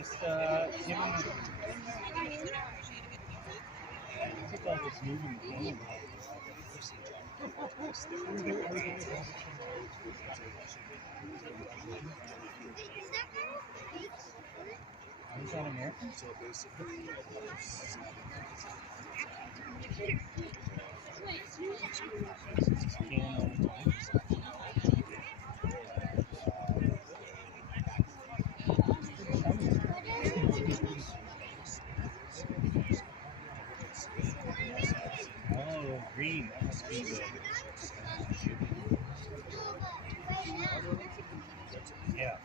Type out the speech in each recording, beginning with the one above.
Just give him it's like it's moving the camera. Is that American? Oh, green. That must be good. Yeah.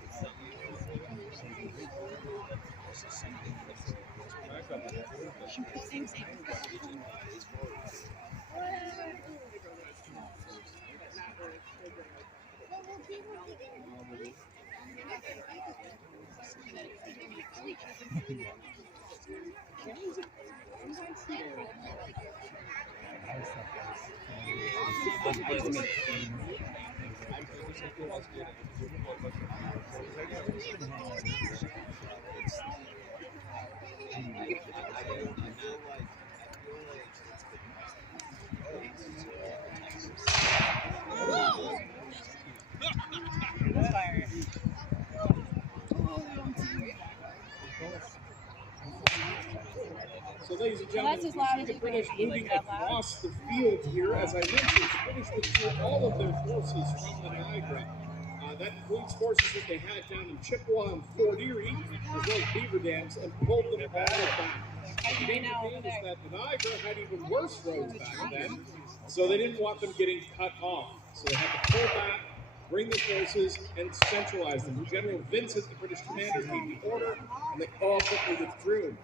So, ladies and gentlemen, you see the British moving across the field here. As I mentioned, the British withdrew all of their forces from the Niagara. That includes forces that they had down in Chippewa and Fort Erie, as well as Beaver Dams, and pulled them all back. The danger being is that the Niagara had even worse roads back then, so they didn't want them getting cut off. So they had to pull back, bring the forces, and centralize them. General Vincent, the British commander, gave the order, and they all quickly withdrew.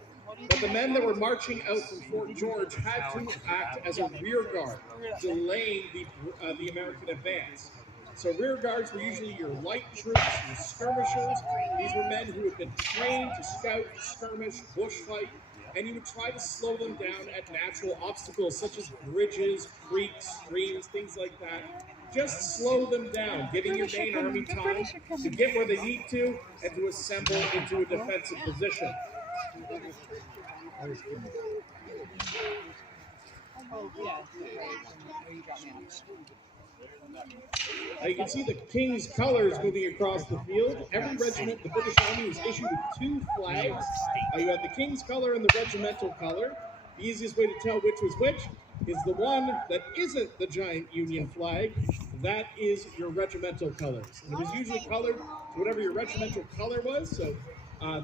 But the men that were marching out from Fort George had to act as a rear guard, delaying the American advance. So rear guards were usually your light troops, your skirmishers. These were men who had been trained to scout, skirmish, bushfight, and you would try to slow them down at natural obstacles such as bridges, creeks, streams, things like that. Just slow them down, giving your main army time to get where they need to and to assemble into a defensive position. Now you can see the King's colors moving across the field. Every regiment, the British Army, was issued with two flags. You have the King's color and the regimental color. The easiest way to tell which was which is the one that isn't the giant Union flag. That is your regimental colors. And it was usually colored to whatever your regimental color was. So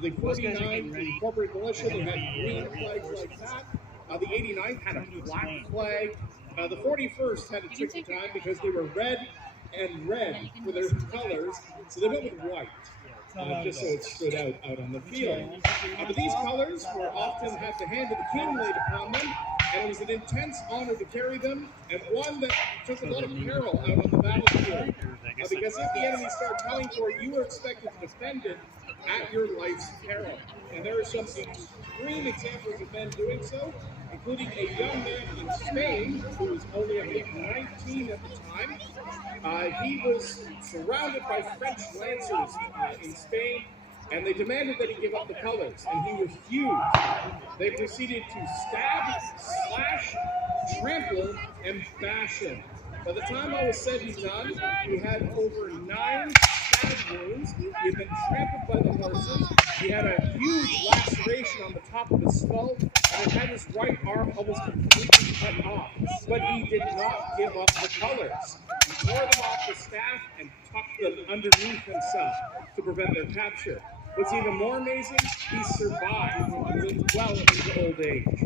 the 49, the Incorporated Militia, they had green flags like that. The 89th had a black flag. The 41st had a tricky time because they were red and red for their colors, so they went with white, just so it stood out on the field. But these colors were often had the hand of the king laid upon them, and it was an intense honor to carry them, and one that took a lot of peril out on the battlefield. Because if the enemy started coming for it, you were expected to defend it at your life's peril. And there are some extreme examples of men doing so, including a young man in Spain who was only, I think, 19 at the time. He was surrounded by French lancers in Spain, and they demanded that he give up the colors, and he refused. They proceeded to stab, slash, trample, and bash him. By the time all was said and done, he had over 9 stab wounds. He had been trampled by the horses. He had a huge laceration on the top of his skull, and it had his right arm almost completely cut off. But he did not give up the colors. He tore them off the staff and tucked them underneath himself to prevent their capture. What's even more amazing, he survived and lived well into old age.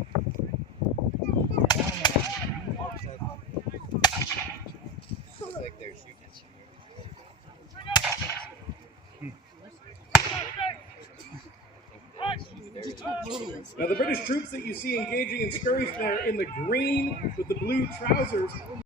Now the British troops that you see engaging in skirmish there in the green with the blue trousers